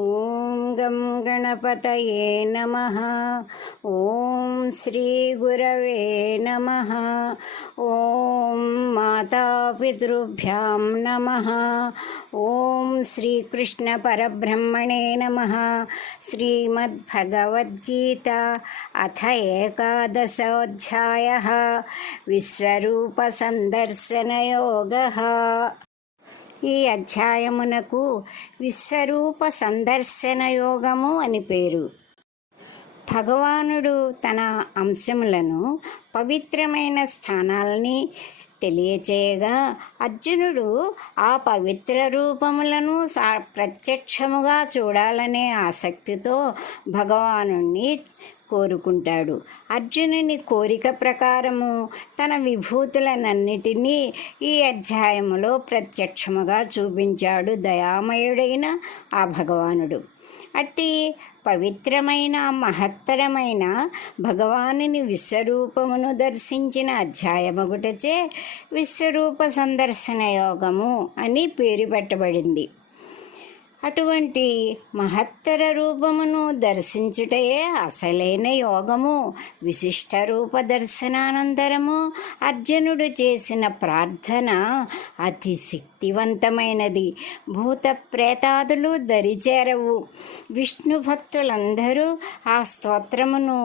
ఓం గం గణపతయే నమః. ఓం శ్రీ గురవే నమః. ఓం మాతాపితృభ్యాం నమః. ఓం శ్రీకృష్ణ పరబ్రహ్మణే నమః. శ్రీమద్భగవద్గీత అథ ఏకాదశోऽధ్యాయః. విశ్వరూప సందర్శన యోగః. ఈ అధ్యాయమునకు విశ్వరూప సందర్శన యోగము అని పేరు. భగవానుడు తన అంశములను, పవిత్రమైన స్థానాలని తెలియచేయగా అర్జునుడు ఆ పవిత్ర రూపములను ప్రత్యక్షముగా చూడాలనే ఆసక్తితో భగవానుణ్ణి కోరుకుంటాడు. అర్జునుని కోరిక ప్రకారము తన విభూతులనన్నిటినీ ఈ అధ్యాయములో ప్రత్యక్షముగా చూపించాడు దయామయుడైన ఆ భగవానుడు. అట్టి పవిత్రమైన మహత్తరమైన భగవానుని విశ్వరూపమును దర్శించిన అధ్యాయమొకటచే విశ్వరూప సందర్శన యోగము అని పేరు పెట్టబడింది. అటువంటి మహత్తర రూపమును దర్శించుటయే అసలైన యోగము. విశిష్ట రూప దర్శనానంతరము అర్జునుడు చేసిన ప్రార్థన అతి శక్తివంతమైనది. భూత ప్రేతాదులు దరిచేరవు. విష్ణు భక్తులందరూ ఆ స్తోత్రమును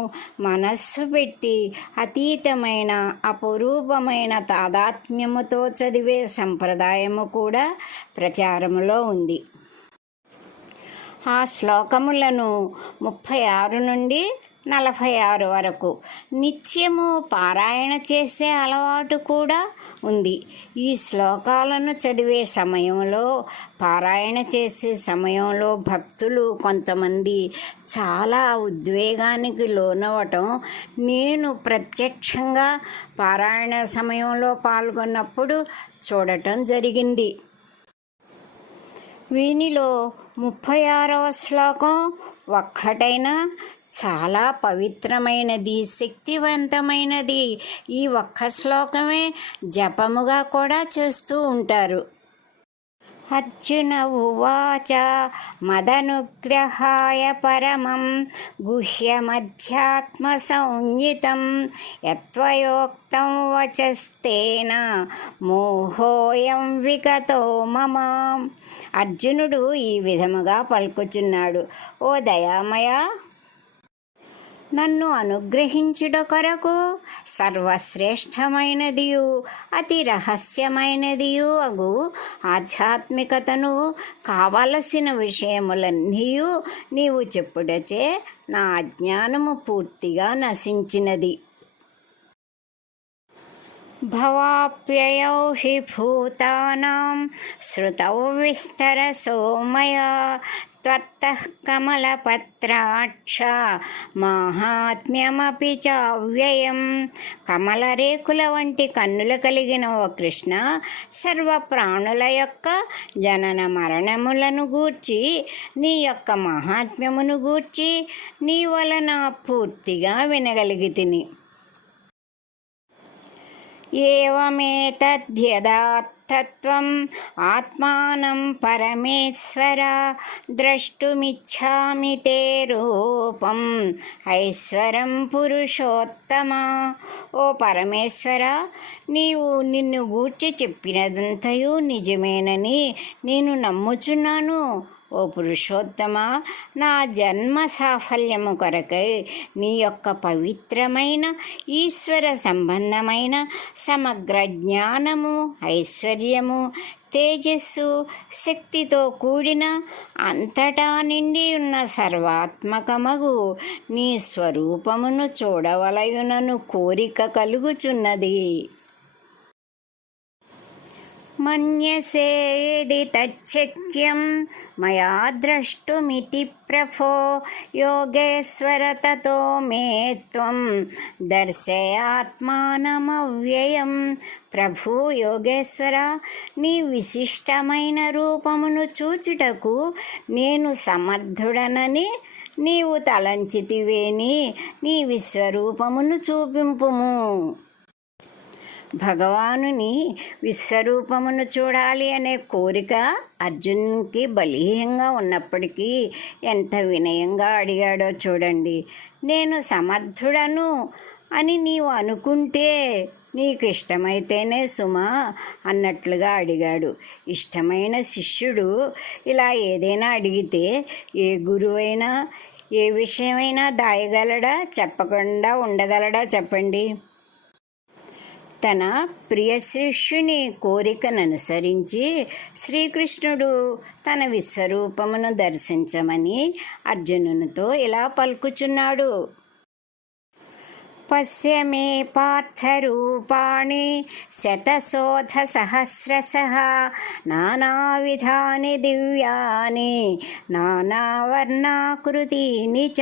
మనస్సు పెట్టి అతీతమైన అపురూపమైన తాదాత్మ్యముతో చదివే సంప్రదాయము కూడా ప్రచారములో ఉంది. ఆ శ్లోకములను 36 నుండి 46 వరకు నిత్యము పారాయణ చేసే అలవాటు కూడా ఉంది. ఈ శ్లోకాలను చదివే సమయంలో, పారాయణ చేసే సమయంలో భక్తులు కొంతమంది చాలా ఉద్వేగానికి లోనవటం నేను ప్రత్యక్షంగా పారాయణ సమయంలో పాల్గొన్నప్పుడు చూడటం జరిగింది. వీనిలో 36వ శ్లోకం ఒక్కటైనా చాలా పవిత్రమైనది, శక్తివంతమైనది. ఈ ఒక్క శ్లోకమే జపముగా కూడా చేస్తూ ఉంటారు. అర్జున ఉవాచ మదనుగ్రహాయ పరమం గుహ్యమధ్యాత్మ సంహితం యత్వయోక్తం వచస్తేన మోహోయం విగతో మమ. అర్జునుడు ఈ విధముగా పలుకుచున్నాడు: ఓ దయామయ, నన్ను అనుగ్రహించుట కొరకు సర్వశ్రేష్టమైనదియు అతి రహస్యమైనదియు అగు ఆధ్యాత్మికతను కావలసిన విషయములన్నీ నీవు చెప్పుటచే నా అజ్ఞానము పూర్తిగా నశించినది. భవాప్యయౌ హి భూతానాం శ్రుతౌ విస్తరసో మయా త్వత్తః కమలపత్రాక్ష మాహాత్మ్యమపి చావ్యయం. కమలరేకుల వంటి కన్నులు కలిగిన ఓ కృష్ణ, సర్వ ప్రాణుల యొక్క జనన మరణములను గూర్చి, నీ యొక్క మహాత్మ్యమును గూర్చి నీ వలన పూర్తిగా వినగలిగితిని. ఏవమేతద్యథార్థత్వం ఆత్మానం పరమేశ్వర ద్రష్టుమిచ్ఛామి తే రూపం ఐశ్వరం పురుషోత్తమ. ఓ పరమేశ్వర, నీవు నిన్ను గూర్చి చెప్పినదంతయు నిజమేనని నేను నమ్ముచున్నాను. ఓ పురుషోత్తమ, నా జన్మ సాఫల్యము కొరకై నీ యొక్క పవిత్రమైన ఈశ్వర సంబంధమైన సమగ్ర జ్ఞానము, ఐశ్వర్యము, తేజస్సు, శక్తితో కూడిన అంతటా నిండి ఉన్న సర్వాత్మకమగు నీ స్వరూపమును చూడవలయునను కోరిక కలుగుచున్నది. మన్యసేది తచ్చక్యం మయా ద్రష్టుమితి ప్రభో యోగేశ్వర తతో మే త్వం దర్శయాత్మానమవ్యయం. ప్రభు యోగేశ్వర, నీ విశిష్టమైన రూపమును చూచుటకు నేను సమర్థుడనని నీవు తలంచితివేని నీ విశ్వరూపమును చూపింపుము. భగవానుని విశ్వరూపమును చూడాలి అనే కోరిక అర్జునునికి బలీయంగా ఉన్నప్పటికీ ఎంత వినయంగా అడిగాడో చూడండి. నేను సమర్థుడను అని నీవు అనుకుంటే నీకు ఇష్టమైతేనే సుమా అన్నట్లుగా అడిగాడు. ఇష్టమైన శిష్యుడు ఇలా ఏదైనా అడిగితే ఏ గురువైనా ఏ విషయమైనా దాయగలడా? చెప్పకుండా ఉండగలడా? చెప్పండి. తన ప్రియ శిష్యుని కోరికను అనుసరించి శ్రీకృష్ణుడు తన విశ్వరూపమును దర్శించమని అర్జునునితో ఇలా పలుకుచున్నాడు. పశ్య మే పార్థరూపాణి శతశోధసహస్రశః నానావిధాని దివ్యాని నానావర్ణాకృతీని చ.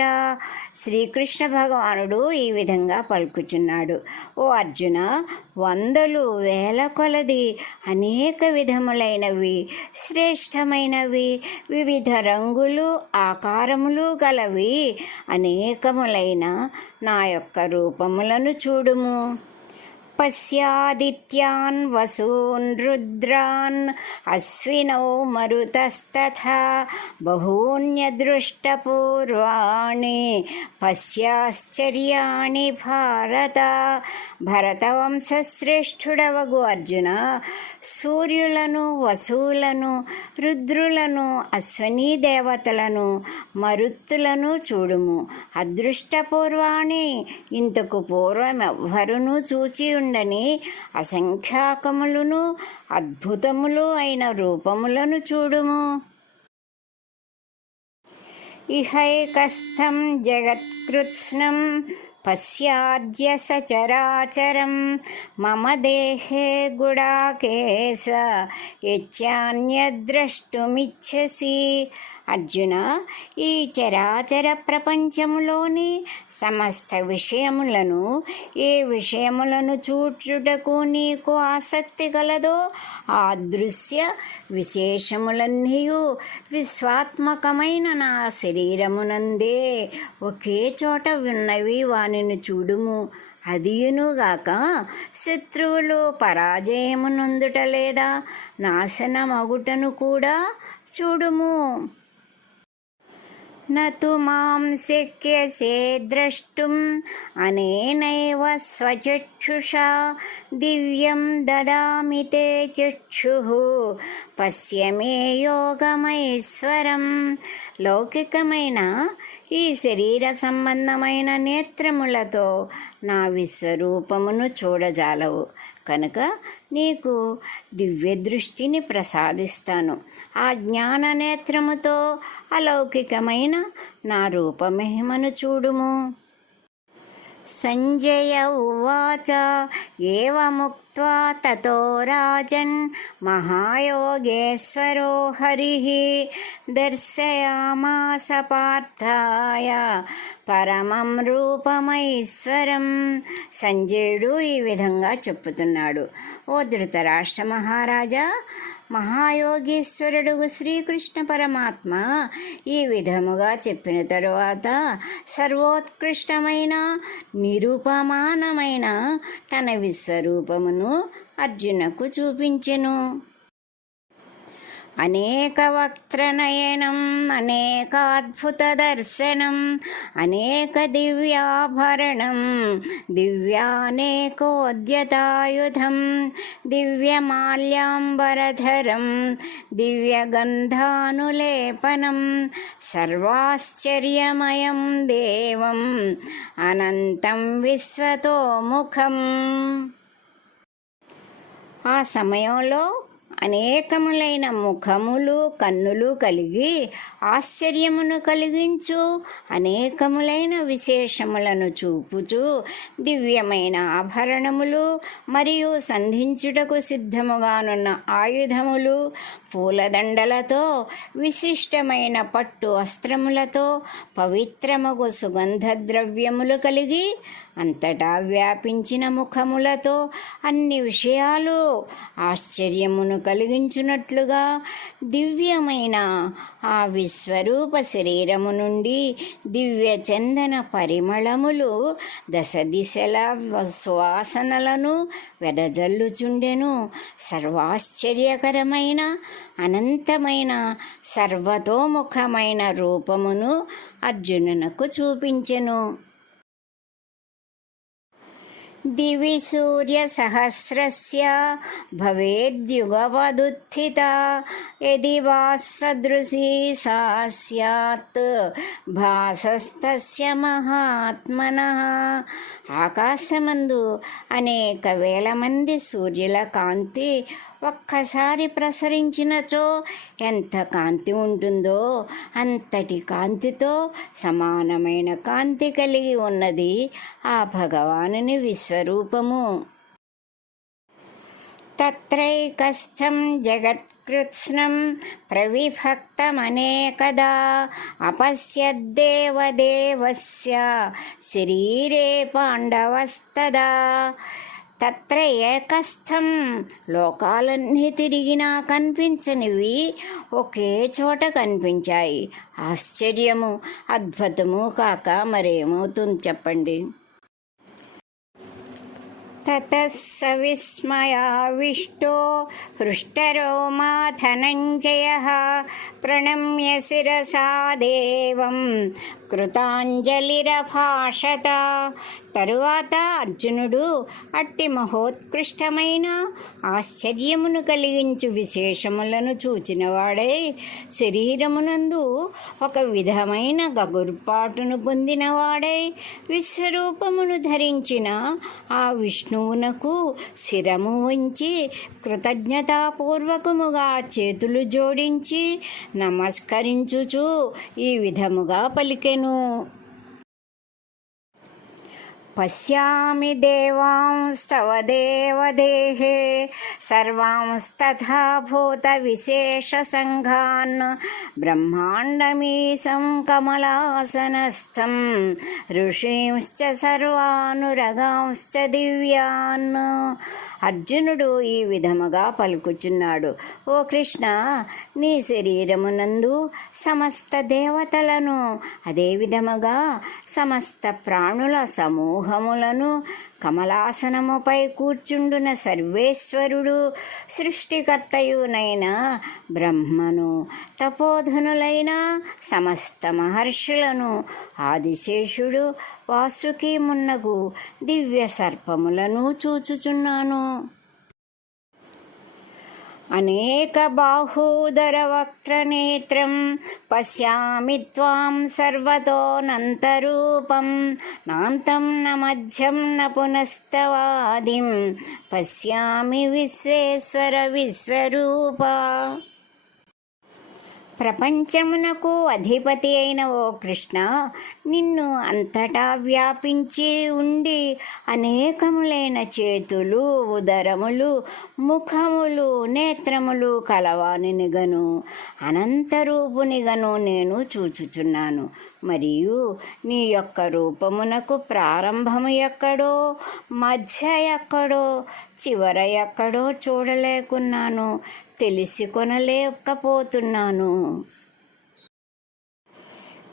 శ్రీకృష్ణ భగవానుడు ఈ విధంగా పలుకుచున్నాడు. ఓ అర్జున, వందలు వేల కొలది అనేక విధములైనవి శ్రేష్టమైనవి వివిధ రంగులు ఆకారములు గలవి అనేకములైన నా యొక్క రూపములను చూడుము. పశ్యాదిత్యాన్ వసూన్ రుద్రాన్ అశ్వినౌ మరుతస్తథా బహూన్యదృష్టపూర్వాణి పశ్యాశ్చర్యాణి భారత. భరతవంశశ్రేష్ఠుడవగు అర్జున, సూర్యులను వసువులను రుద్రులను అశ్వనీ దేవతలను మరుత్తులను చూడుము. అదృష్టపూర్వాణి, ఇంతకు పూర్వమెవ్వరునూ చూచి ఉండని అసంఖ్యాకములను అద్భుతములు అయిన రూపములను చూడుము. ఇహైకస్థం జగత్కృత్స్నం పశ్యాద్య సచరాచరం మమ దేహే గుడాకేశ యచ్చాన్యద్రష్టుమిచ్చసి. అర్జున, ఈ చరాచర ప్రపంచములోని సమస్త విషయములను ఏ విషయములను చూచుటకు నీకు ఆసక్తి గలదో ఆ దృశ్య విశేషములన్నీయు విశ్వాత్మకమైన నా శరీరమునందే ఒకే చోట ఉన్నవి, వానిని చూడుము. అదియునుగాక శత్రువులు పరాజయమునందుట లేదా నాశనమగుటను కూడా చూడుము. నతు మాం శక్యసే ద్రష్టుం అనేనైవ స్వచక్షుషా దివ్యం దదామి తే చక్షుః పశ్య మే యోగమైశ్వరం. లౌకికమైన ఈ శరీర సంబంధమైన నేత్రములతో నా విశ్వరూపమును చూడజాలవు కనుక నీకు దివ్య దృష్టిని ప్రసాదిస్తాను. ఆ జ్ఞాన నేత్రముతో అలౌకికమైన నా రూపమహిమను చూడుము. సంజయ ఉవాచ ఏవముక్త్వా తతో రాజన్ మహాయోగేశ్వరో హరిః దర్శయామాస పార్థాయ పరమం రూపమైశ్వరం. సంజయుడు ఈ విధంగా చెప్పుతున్నాడు. ఓ ధృతరాష్ట్ర మహారాజా, మహాయోగీశ్వరుడు శ్రీకృష్ణ పరమాత్మ ఈ విధముగా చెప్పిన తరువాత సర్వోత్కృష్టమైన నిరుపమానమైన తన విశ్వరూపమును అర్జునకు చూపించెను. అనేక వక్త్రనయనం అనేకాద్భుత దర్శనం అనేక దివ్యాభరణం దివ్యానేకోద్యతాయుధం దివ్యమాల్యాంబరధరం దివ్యగంధానులేపనం సర్వాశ్చర్యమయం దేవం అనంతం విశ్వతోముఖం. ఆ సమయంలో అనేకములైన ముఖములు కన్నులు కలిగి ఆశ్చర్యమును కలిగించు అనేకములైన విశేషములను చూపుచు దివ్యమైన ఆభరణములు మరియు సంధించుటకు సిద్ధముగానున్న ఆయుధములు పూలదండలతో విశిష్టమైన పట్టు వస్త్రములతో పవిత్రమగు సుగంధ ద్రవ్యములు కలిగి అంతటా వ్యాపించిన ముఖములతో అన్ని విషయాలు ఆశ్చర్యమును కలిగించున్నట్లుగా దివ్యమైన ఆ విశ్వరూప శరీరము నుండి దివ్య చందన పరిమళములు దశ దిశల సువాసనలను వెదజల్లుచుండెను. సర్వాశ్చర్యకరమైన అనంతమైన సర్వతోముఖమైన రూపమును అర్జునునకు చూపించెను. దివి సూర్య సహస్రస్య భవేద్యుగపదుత్థితా యది వా సదృశీ సా స్యాత్ భాసస్తస్య మహాత్మనః. ఆకాశమందు అనేక వేల మంది సూర్యుల కాంతి ఒక్కసారి ప్రసరించినచో ఎంత కాంతి ఉంటుందో అంతటి కాంతితో సమానమైన కాంతి కలిగి ఉన్నది ఆ భగవానుని విశ్వరూపము. తత్రైకస్థం జగత్కృత్స్నం ప్రవిభక్తమనేకదా అపశ్యద్దేవదేవస్య శరీరే పాండవస్తదా. తత్ర ఏకస్థం లోకాలన్నీ తిరిగినా కనిపించనివి ఒకే చోట కనిపించాయి. ఆశ్చర్యము అద్భుతము కాక మరేమవుతుంది చెప్పండి. తతః స విస్మయావిష్టో హృష్టరోమా ధనంజయః ప్రణమ్య శిరసా దేవం కృతాంజలిరభాషత. తరువాత అర్జునుడు అట్టి మహోత్కృష్టమైన ఆశ్చర్యమును కలిగించు విశేషములను చూచినవాడై శరీరమునందు ఒక విధమైన గగుర్పాటును పొందినవాడై విశ్వరూపమును ధరించిన ఆ విష్ణువునకు శిరము ఉంచి కృతజ్ఞతాపూర్వకముగా చేతులు జోడించి నమస్కరించుచు ఈ విధముగా పలికెను. పశ్యామి దేవాంస్తవ దేవదేహే సర్వాంస్తథా భూత విశేష సంఘాన్ బ్రహ్మాండమీశం కమలాసనస్థం ఋషీంశ్చ సర్వానురగాంశ్చ దివ్యాన్. అర్జునుడు ఈ విధముగా పలుకుచున్నాడు. ఓ కృష్ణ, నీ శరీరమునందు సమస్త దేవతలను అదేవిధముగా సమస్త ప్రాణుల సమూహములను కమలాసనముపై కూర్చుండున సర్వేశ్వరుడు సృష్టికర్తయునైన బ్రహ్మను తపోధనులైన సమస్త మహర్షులను ఆదిశేషుడు వాసుకి మున్నగు దివ్య సర్పములను చూచుచున్నాను. అనేక బాహూదర వక్త్రనేత్రం పశ్యామి త్వాం సర్వతోనంతరూపం నాంతం న మధ్యం న పునస్తవాదిం పశ్యామి విశ్వేశ్వర విశ్వరూప. ప్రపంచమునకు అధిపతి అయిన ఓ కృష్ణ, నిన్ను అంతటా వ్యాపించి ఉండి అనేకములైన చేతులు, ఉదరములు, ముఖములు, నేత్రములు కలవానినిగను అనంతరూపునిగను నేను చూచుచున్నాను. మరియు నీ యొక్క రూపమునకు ప్రారంభము ఎక్కడో, మధ్య ఎక్కడో, చివర ఎక్కడో చూడలేకున్నాను, తెలిసి కొనలేకపోతున్నాను.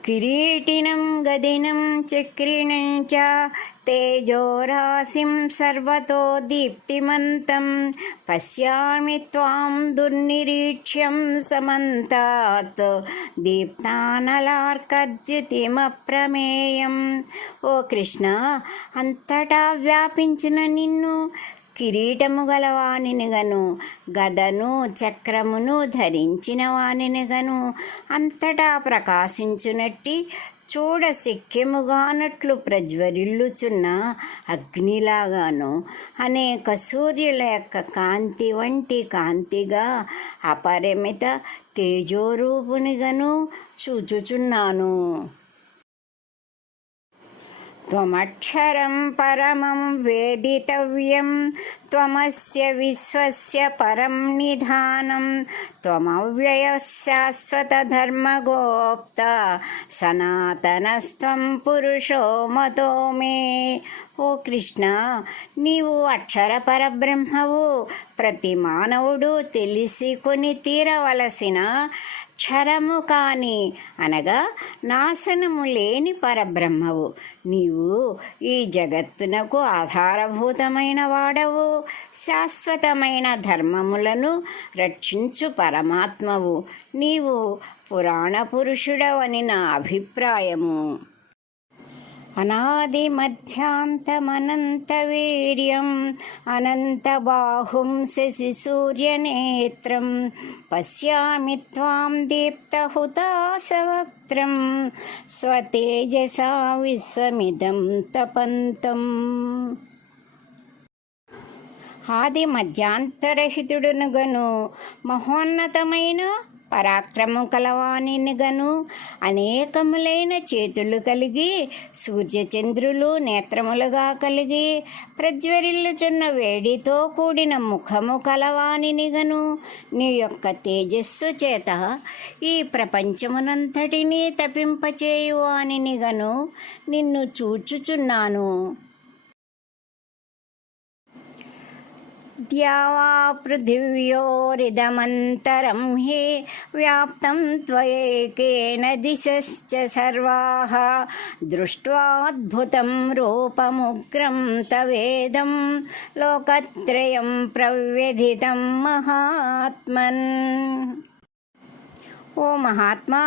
కిరీటినం గదినం చక్రిణం చ తేజోరాశిం సర్వతో దీప్తిమంతం పశ్యామి త్వాం దుర్నిరీక్ష్యం సమంతాత్ దీప్తానలార్కద్యుతిమప్రమేయం. ఓ కృష్ణ, అంతటా వ్యాపించిన నిన్ను కిరీటము గలవానినిగను, గదను చక్రమును ధరించిన వానినిగను, అంతటా ప్రకాశించునట్టి చూడ శక్యముగానట్లు ప్రజ్వరిల్లుచున్న అగ్నిలాగాను, అనేక సూర్యుల యొక్క కాంతి వంటి కాంతిగా అపరిమిత తేజోరూపునిగను చూచుచున్నాను. త్వమక్షరం పరమం వేదితవ్యం త్వమస్య విశ్వస్య పరం నిధానం త్వమవ్యయః శాశ్వత ధర్మగోప్త సనాతనస్త్వం పురుషో మతో మే. ఓ కృష్ణ, నీవు అక్షర పరబ్రహ్మవు. ప్రతి మానవుడు తెలిసి కొని తీరవలసిన క్షరము కాని అనగా నాశనము లేని పరబ్రహ్మవు. నీవు ఈ జగత్తునకు ఆధారభూతమైన వాడవు. శాశ్వతమైన ధర్మములను రక్షించు పరమాత్మవు. నీవు పురాణ పురుషుడవని నా అభిప్రాయము. అనాది మధ్యాంతమనంత వీర్యం అనంతబాహుం శశి సూర్యనేత్రం పశ్యామి త్వాం దీప్తహుతాశవక్త్రం స్వతేజసా విశ్వమిదం తపంతం. ఆది మధ్యాంతరహితుడునుగను మహోన్నతమైన పరాక్రమం కలవానినిగను అనేకములైన చేతులు కలిగి సూర్యచంద్రులు నేత్రములుగా కలిగి ప్రజ్వరిల్లుచున్న వేడితో కూడిన ముఖము కలవానినిగను నీ యొక్క తేజస్సు చేత ఈ ప్రపంచమునంతటినీ తపింపచేయువానినిగను నిన్ను చూచుచున్నాను. ద్యావా పృథివ్యోరిదమంతరం హి వ్యాప్తం త్వయేకేన దిశశ్చ సర్వాః దృష్ట్వాద్భుతం రూపముగ్రం తవేదం లోకత్రయం ప్రవ్యధితం మహాత్మన్. ఓ మహాత్మా,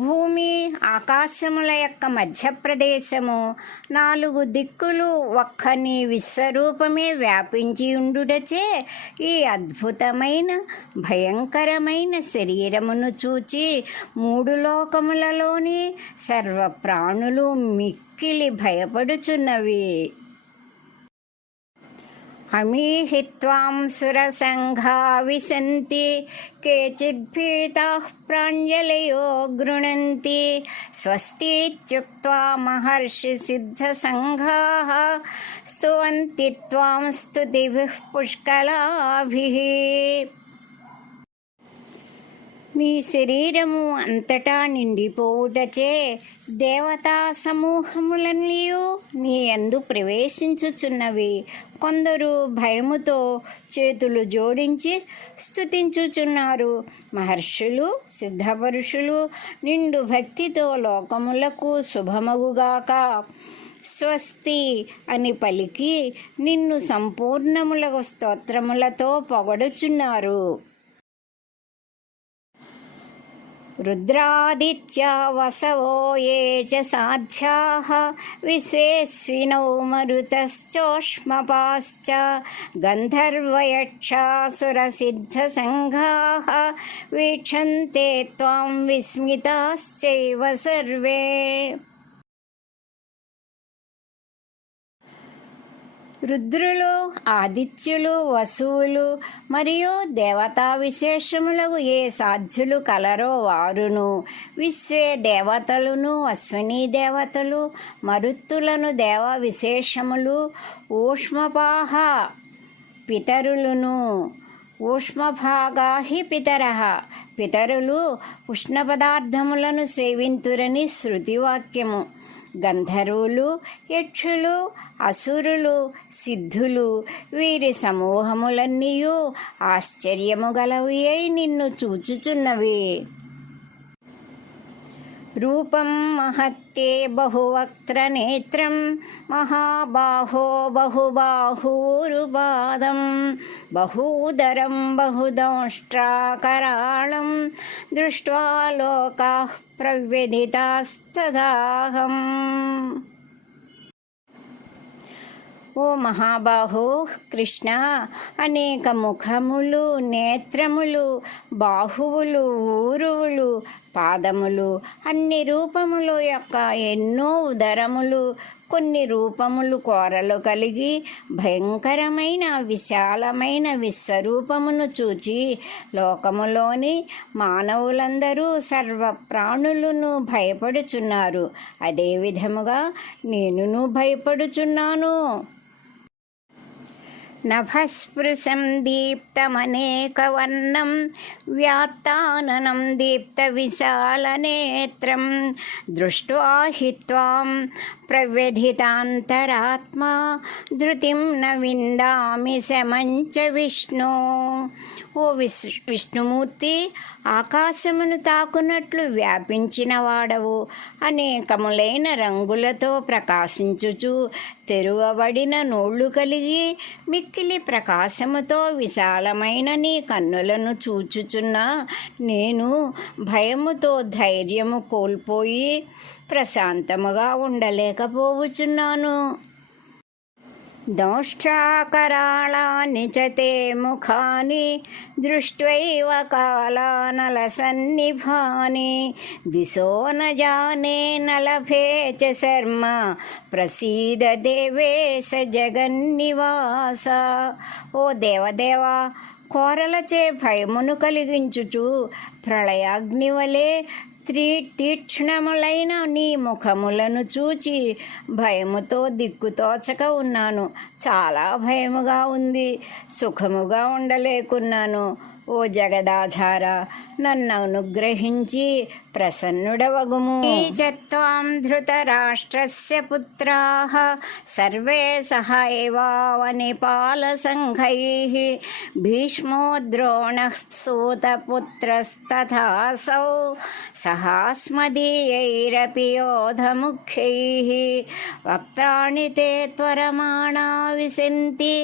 భూమి ఆకాశముల యొక్క మధ్య ప్రదేశము 4 దిక్కులు ఒక్క నీ విశ్వరూపమే వ్యాపించి ఉండుటచే ఈ అద్భుతమైన భయంకరమైన శరీరమును చూచి 3 లోకములలోని సర్వప్రాణులు మిక్కిలి భయపడుచున్నవి. అమీహిత్వాం సురసంఘా విశంతి కేచిద్భీతాః ప్రాంజలయో గృణంతి స్వస్తిత్యుక్త్వా మహర్షి సిద్ధసంఘాః స్తువంతి త్వాం స్తుతిభిః పుష్కలాభిః. నీ శరీరము అంతటా నిండిపోవుటచే దేవతా సమూహములన్నీయు నీ యందు ప్రవేశించుచున్నవి. కొందరు భయముతో చేతులు జోడించి స్తుతించుచున్నారు. మహర్షులు సిద్ధపురుషులు నిండు భక్తితో లోకములకు శుభమగుగాక స్వస్తి అని పలికి నిన్ను సంపూర్ణములకు స్తోత్రములతో పొగడుచున్నారు. రుద్రాదిత్యా వసవో ఏ చ సాధ్యాః విశ్వేస్వినౌ మరుతశ్చోష్మపాశ్చ గంధర్వయక్షాసురసిద్ధసంఘాః వీక్షంతే త్వాం విస్మితాశ్చైవ సర్వే. రుద్రులు, ఆదిత్యులు, వసువులు మరియు దేవతా విశేషములకు ఏ సాధ్యులు కలరో వారును, విశ్వే దేవతలును, అశ్విని దేవతలు, మరుత్తులను దేవ విశేషములు, ఊష్మపాహ పితరులను, ఊష్మభాగా హి పితరః పితరులు ఉష్ణ పదార్థములను సేవింతురని శృతివాక్యము. గంధర్వులు, యక్షులు, అసురులు, సిద్ధులు వీరి సమూహములన్నీయు ఆశ్చర్యము గలవి అయి నిన్ను చూచుచున్నవి. రూపం మహత్తే బహువక్త్రనేత్రం మహాబాహో బహుబాహూరుపాదం బహూదరం బహుదంష్ట్రాకరాళం దృష్ట్వా లోకాః ప్రవ్యధితాస్తదాహం. ఓ మహాబాహు కృష్ణ, అనేక ముఖములు, నేత్రములు, బాహువులు, ఊరువులు, పాదములు, అన్ని రూపముల యొక్క ఎన్నో ఉదరములు, కొన్ని రూపములు కోరలు కలిగి భయంకరమైన విశాలమైన విశ్వరూపమును చూచి లోకములోని మానవులందరూ సర్వ ప్రాణులను భయపడుచున్నారు. అదేవిధముగా నేనును భయపడుచున్నాను. నభస్పృశం దీప్తమనేకవర్ణం వ్యాత్తాననం దీప్తవిశాలనేత్రం దృష్ట్వా హి త్వాం ప్రవ్యధితాంతరాత్మా ధృతిం న విందామి శమంచ విష్ణు. ఓ విష్ణుమూర్తి, ఆకాశమును తాకునట్లు వ్యాపించిన వాడవు, అనేకములైన రంగులతో ప్రకాశించుచు తెరువబడిన నోళ్లు కలిగి మిక్కిలి ప్రకాశముతో విశాలమైన నీ కన్నులను చూచుచున్న నేను భయముతో ధైర్యము కోల్పోయి ప్రశాంతముగా ఉండలేకపోవచ్చున్నాను. దంష్ట్రాకరాళాని చ తే ముఖాని దృష్ట్వైవ కాలానలసన్నిభాని దిశో న జానే న లభే చ శర్మ ప్రసీద దేవేశ జగన్నివాస. ఓ దేవదేవా, కోరలచే భయమును కలిగించుచు ప్రళయాగ్ని వలె తీక్ష్ణములైన నీ ముఖములను చూచి భయముతో దిక్కుతోచక ఉన్నాను. చాలా భయముగా ఉంది, సుఖముగా ఉండలేకున్నాను. ఓ జగదాధార, నన్ను అనుగ్రహించి ప్రసన్నుడవగుము. త్వాం ధృతరాష్ట్రస్య పుత్రాః సర్వే సహైవావనిపాలసంఘైః భీష్మో ద్రోణః సూతపుత్రస్తథాసౌ సహాస్మదీయైరపి యోధముఖ్యైః వక్త్రాణి తే త్వరమాణా విశంతి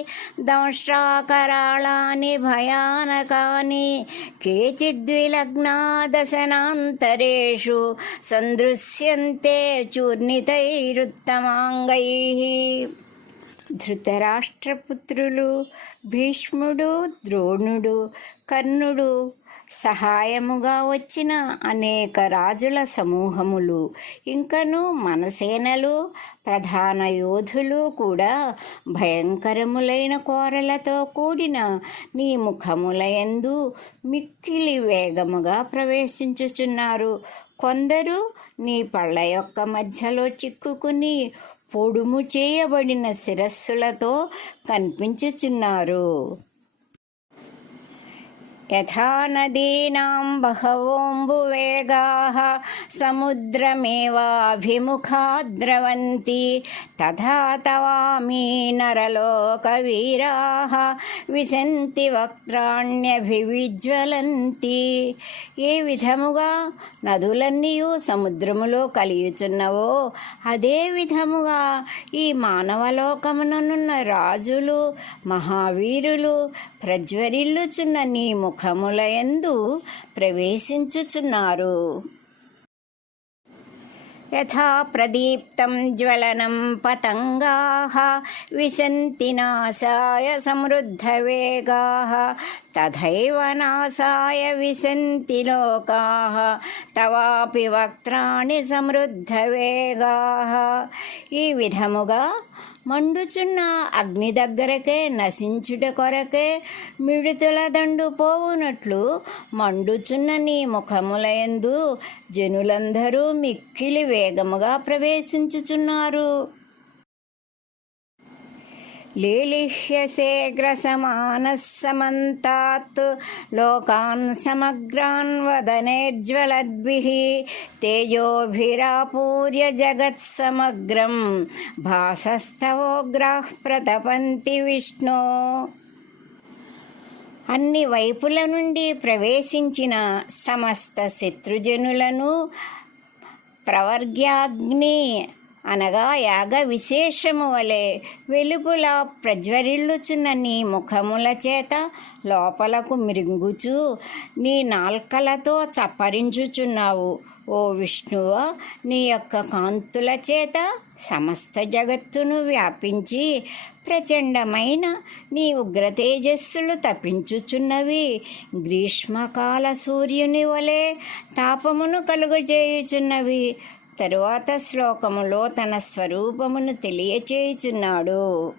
దంష్ట్రాకరాళాని భయానకాని కేచిద్విలగ్నా దశనాంతరేషు సందృశ్యంతే చూర్ణితైరుత్తమాంగైః. ధృతరాష్ట్రపుత్రులు భీష్ముడు, ద్రోణుడు, కర్ణుడు, సహాయముగా వచ్చిన అనేక రాజుల సమూహములు, ఇంకను మనసేనలు, ప్రధాన యోధులు కూడా భయంకరములైన కోరలతో కూడిన నీ ముఖములయందు మిక్కిలి వేగముగా ప్రవేశించుచున్నారు. కొందరు నీ పళ్ళ యొక్క మధ్యలో చిక్కుకుని పొడుము చేయబడిన శిరస్సులతో కనిపించుచున్నారు. యథా నదీనాం బహవోంబువేగాః సముద్రమేవాభిముఖా ద్రవంతి తథా తవామి నరలోకవీరాః విశంతి వక్త్రాణ్యభివిజ్వలంతి. ఏ విధముగా నదులన్నీయు సముద్రములో కలియుచున్నవో అదే విధముగా ఈ మానవలోకముననున్న రాజులు, మహావీరులు ప్రజ్వరిల్లుచున్న నీ ముఖములయందు ప్రవేశించుచున్నారు. యథా ప్రదీప్తం జ్వలనం పతంగాః విశంతి నాశాయ సమృద్ధవేగాః తథైవ నాశాయ విశంతి లోకాః తవాపి వక్త్రాణి సమృద్ధవేగాః. ఈ విధముగా మండుచున్న అగ్ని దగ్గరకే నశించుట కొరకే మిడుతుల దండు పోవునట్లు మండుచున్న నీ ముఖములయందు జనులందరూ మిక్కిలి వేగముగా ప్రవేశించుచున్నారు. లీలిహ్యసేగ్రసమానః సమంతాత్ లోకాన్ సమగ్రాన్ వదనేజ్వలద్భిః తేజోభిరాపూర్య జగత్సమగ్రం భాసస్తవోగ్రాః ప్రతపంతి విష్ణో. అన్ని వైపుల నుండి ప్రవేశించిన సమస్త శత్రుజనులను ప్రవర్గ్యాగ్ని అనగా యాగ విశేషము వలె వెలుగుల ప్రజ్వరిల్లుచున్న నీ ముఖముల చేత లోపలకు మిరింగుచు నీ నాల్కలతో చప్పరించుచున్నావు. ఓ విష్ణువ, నీ యొక్క కాంతుల చేత సమస్త జగత్తును వ్యాపించి ప్రచండమైన నీ ఉగ్రతేజస్సులు తప్పించుచున్నవి. గ్రీష్మకాల సూర్యుని వలె తాపమును కలుగజేయుచున్నవి. తరువాత శ్లోకములో తన స్వరూపమును తెలియచేయుచున్నాడు.